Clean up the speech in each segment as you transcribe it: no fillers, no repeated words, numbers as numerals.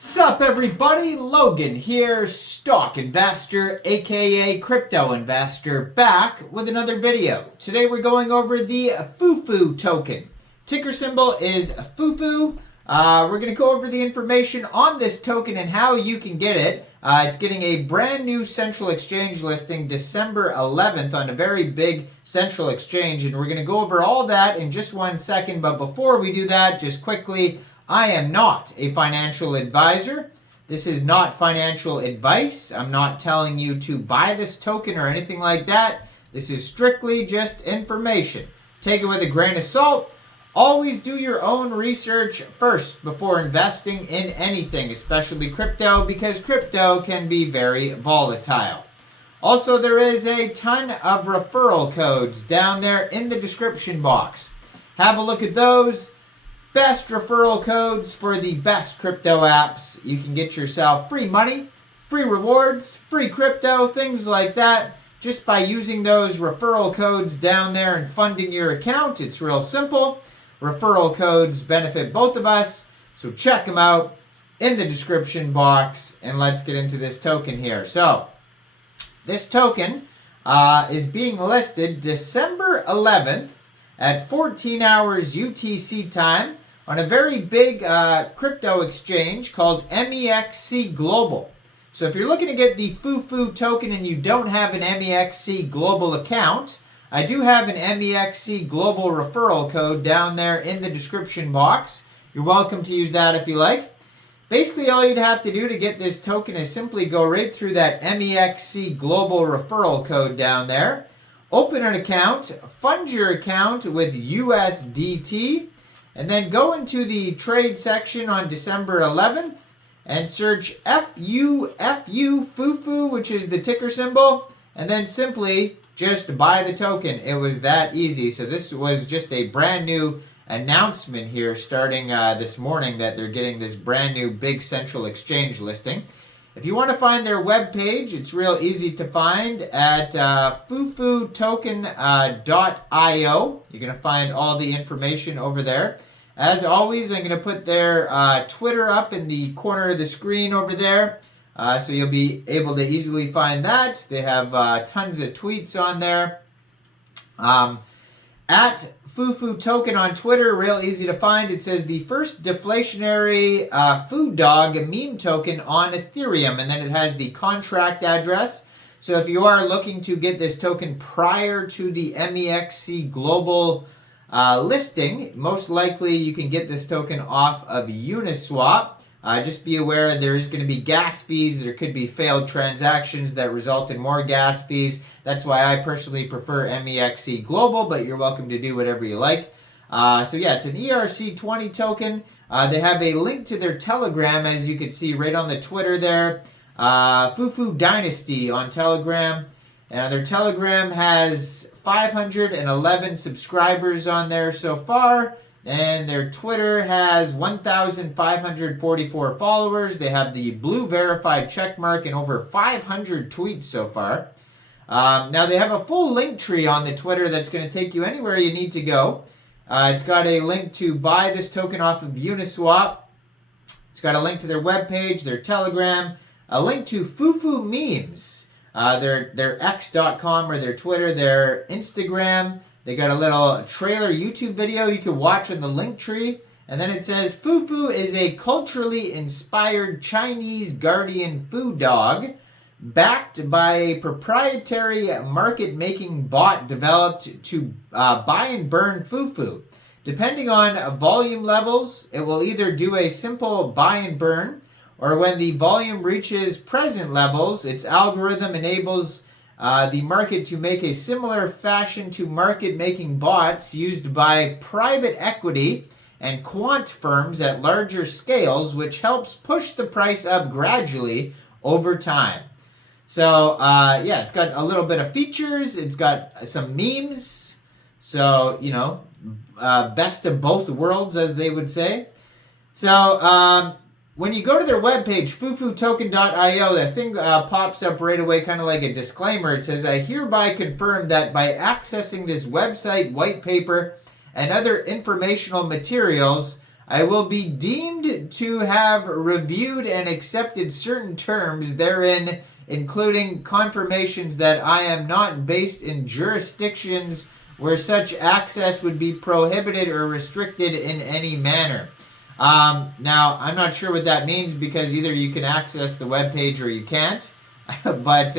Sup everybody, Logan here, stock investor aka crypto investor, back with another video. Today we're going over the Fufutoken. Ticker symbol is Fufu. We're going to go over the information on this token and how you can get it. It's getting a brand new central exchange listing December 11th on a very big central exchange, and we're going to go over all that in just 1 second. But before we do that, just quickly, I am not a financial advisor. This is not financial advice. I'm not telling you to buy this token or anything like that. This is strictly just information. Take it with a grain of salt. Always do your own research first before investing in anything, especially crypto, because crypto can be very volatile. Also, there is a ton of referral codes down there in the description box. Have a look at those. Best referral codes for the best crypto apps. You can get yourself free money, free rewards, free crypto, things like that, just by using those referral codes down there and funding your account. It's real simple. Referral codes benefit both of us, so check them out in the description box, and let's get into this token here. So, this token is being listed December 11th at 14 hours UTC time on a very big crypto exchange called Mexc Global. So if you're looking to get the Fufu token and you don't have an Mexc Global account, I do have an Mexc Global referral code down there in the description box. You're welcome to use that if you like. Basically, all you'd have to do to get this token is simply go right through that Mexc Global referral code down there. Open an account, fund your account with USDT, and then go into the trade section on December 11th and search Fufu, which is the ticker symbol, and then simply just buy the token. It was that easy. So this was just a brand new announcement here starting this morning that they're getting this brand new big central exchange listing. If you want to find their webpage, it's real easy to find at Fufutoken.io. You're going to find all the information over there. As always, I'm going to put their Twitter up in the corner of the screen over there, so you'll be able to easily find that. They have tons of tweets on there. At Fufutoken on Twitter, real easy to find. It says the first deflationary food dog meme token on Ethereum, and then it has the contract address. So if you are looking to get this token prior to the Mexc Global listing, most likely you can get this token off of Uniswap. Just be aware there is going to be gas fees. There could be failed transactions that result in more gas fees. That's why I personally prefer Mexc Global, but you're welcome to do whatever you like. So yeah, it's an ERC20 token. They have a link to their Telegram, as you can see right on the Twitter there. Fufu Dynasty on Telegram. And their Telegram has 511 subscribers on there so far. And their Twitter has 1,544 followers. They have the blue verified checkmark and over 500 tweets so far. Now they have a full link tree on the Twitter that's going to take you anywhere you need to go. It's got a link to buy this token off of Uniswap. It's got a link to their webpage, their Telegram, a link to Fufu memes, their X.com or their Twitter, their Instagram. They got a little trailer YouTube video you can watch on the link tree. And then it says, Fufu is a culturally inspired Chinese guardian food dog backed by a proprietary market-making bot developed to buy and burn Fufu. Depending on volume levels, it will either do a simple buy and burn, or when the volume reaches present levels, its algorithm enables the market to make a similar fashion to market-making bots used by private equity and quant firms at larger scales, which helps push the price up gradually over time. So, yeah, it's got a little bit of features. It's got some memes. So, you know, best of both worlds, as they would say. So, when you go to their webpage, fufutoken.io, that thing pops up right away, kind of like a disclaimer. It says, I hereby confirm that by accessing this website, white paper, and other informational materials, I will be deemed to have reviewed and accepted certain terms therein, including confirmations that I am not based in jurisdictions where such access would be prohibited or restricted in any manner. Now, I'm not sure what that means because either you can access the webpage or you can't. But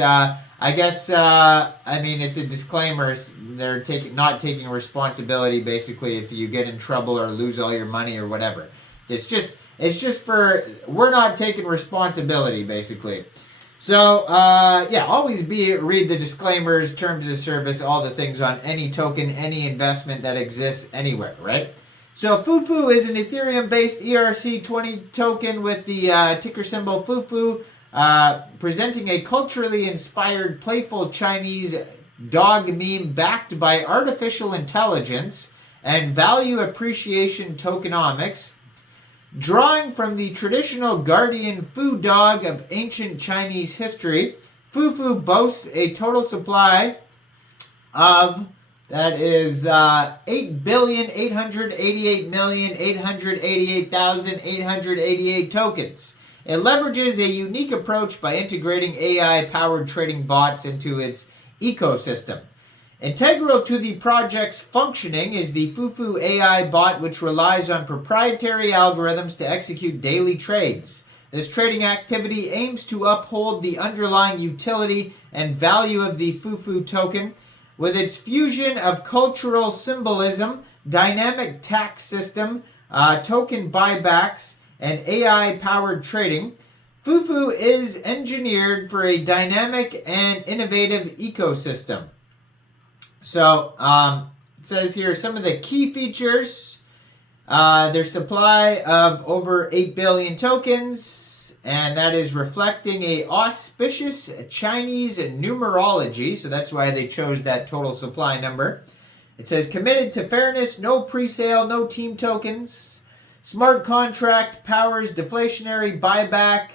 I guess, I mean, it's a disclaimer. They're not taking responsibility, basically, if you get in trouble or lose all your money or whatever. It's just for, we're not taking responsibility, basically. So, yeah, always read the disclaimers, terms of service, all the things on any token, any investment that exists anywhere, right? So Fufu is an Ethereum-based ERC20 token with the ticker symbol Fufu, presenting a culturally inspired, playful Chinese dog meme backed by artificial intelligence and value appreciation tokenomics. Drawing from the traditional guardian food dog of ancient Chinese history, Fufu boasts a total supply of, that is 8,888,888,888 tokens. It leverages a unique approach by integrating AI-powered trading bots into its ecosystem. Integral to the project's functioning is the Fufu AI bot, which relies on proprietary algorithms to execute daily trades. This trading activity aims to uphold the underlying utility and value of the Fufu token. With its fusion of cultural symbolism, dynamic tax system, token buybacks, and AI-powered trading, Fufu is engineered for a dynamic and innovative ecosystem. So, it says here some of the key features. Their supply of over 8 billion tokens, and that is reflecting a auspicious Chinese numerology, so that's why they chose that total supply number. It says committed to fairness, no pre-sale, no team tokens. Smart contract powers deflationary buyback,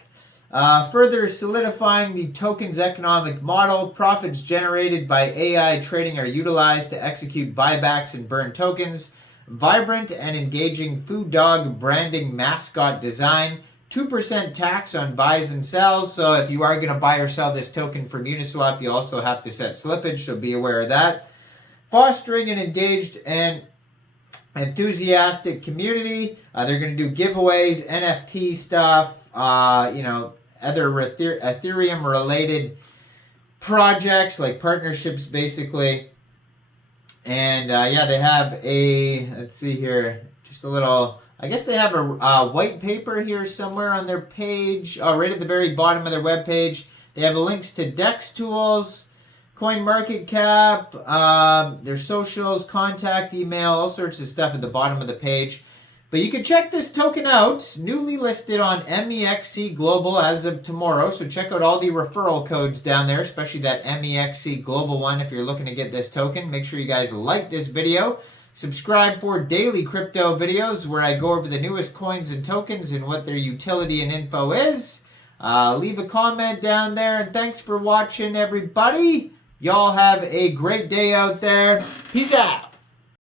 further solidifying the token's economic model. Profits generated by AI trading are utilized to execute buybacks and burn tokens. Vibrant and engaging food dog branding mascot design. 2% tax on buys and sells. So if you are going to buy or sell this token from Uniswap, you also have to set slippage, so be aware of that. Fostering an engaged and enthusiastic community. They're going to do giveaways, NFT stuff, other Ethereum-related projects, like partnerships, basically. And, they have let's see here, just a little, I guess they have a white paper here somewhere on their page. Oh, right at the very bottom of their webpage. They have links to DEX tools, CoinMarketCap, their socials, contact, email, all sorts of stuff at the bottom of the page. But you can check this token out, newly listed on Mexc Global as of tomorrow. So check out all the referral codes down there, especially that Mexc Global one if you're looking to get this token. Make sure you guys like this video. Subscribe for daily crypto videos where I go over the newest coins and tokens and what their utility and info is. Leave a comment down there, and thanks for watching, everybody. Y'all have a great day out there. Peace out.